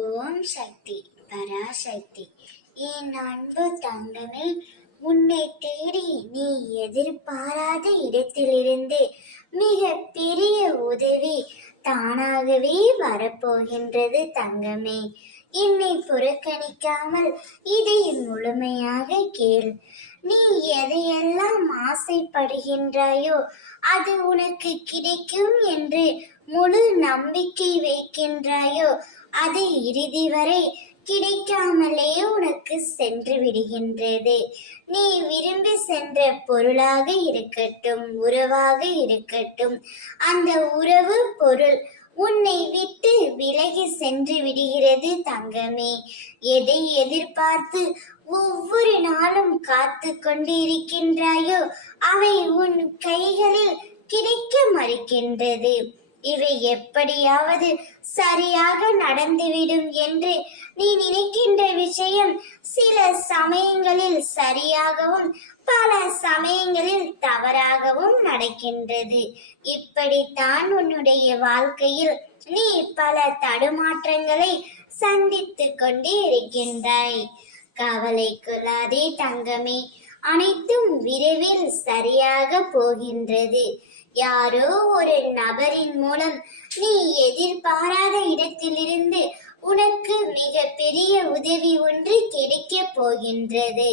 ஓம் சக்தி பராசக்தி. என் அன்பு தங்கமே, உன்னை தேடி நீ எதிர்பாராத இடத்திலிருந்து மிக பெரிய உதவி தானாகவே வரப்போகின்றது தங்கமே. என்னை புறக்கணிக்காமல் இதை முழுமையாக கேள். நீ எதையெல்லாம் ஆசைப்படுகின்றாயோ அது உனக்கு கிடைக்கும் என்று முழு நம்பிக்கை வைக்கின்றாயோ அது இறுதி வரை கிடைக்காமலே உனக்கு சென்று விடுகின்றது. நீ விரும்பி சென்ற பொருளாக இருக்கட்டும், உறவாக இருக்கட்டும், அந்த உறவு பொருள் உன்னை விட்டு விலகி சென்று விடுகிறது தங்கமே. எதை எதிர்பார்த்து ஒவ்வொரு நாளும் காத்து கொண்டு இருக்கின்றாயோ அவை உன் கைகளில் கிடைக்க மறுக்கின்றது. இவை எப்படியாவது சரியாக நடந்துவிடும் என்று நீ நினைக்கின்ற விஷயம் சில சமயங்களில் சரியாகவும் பல சமயங்களில் தவறாகவும் நடக்கின்றது. இப்படித்தான் உன்னுடைய வாழ்க்கையில் நீ பல தடுமாற்றங்களை சந்தித்து கொண்டு இருக்கின்றாய். கவலை கொள்ளாதே தங்கமே, அனைத்தும் விரைவில் சரியாக போகின்றது. யாரோ ஒரு நபரின் மூலம் நீ எதிர்பாராத இடத்திலிருந்து உனக்கு மிக பெரிய உதவி ஒன்று கிடைக்க போகின்றது.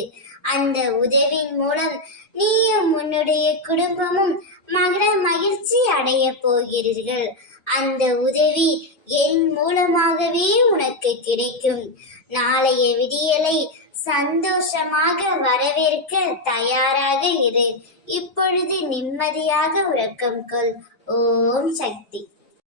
அந்த உதவியின் மூலம் நீயும் உன்னுடைய குடும்பமும் மகிழ மகிழ்ச்சி அடைய போகிறீர்கள். அந்த உதவி என் மூலமாகவே உனக்கு கிடைக்கும். நாளைய விடியலை சந்தோஷமாக வரவேற்க தயாராக இரு. இப்பொழுது நிம்மதியாக உறக்கம் கொள். ஓம் சக்தி.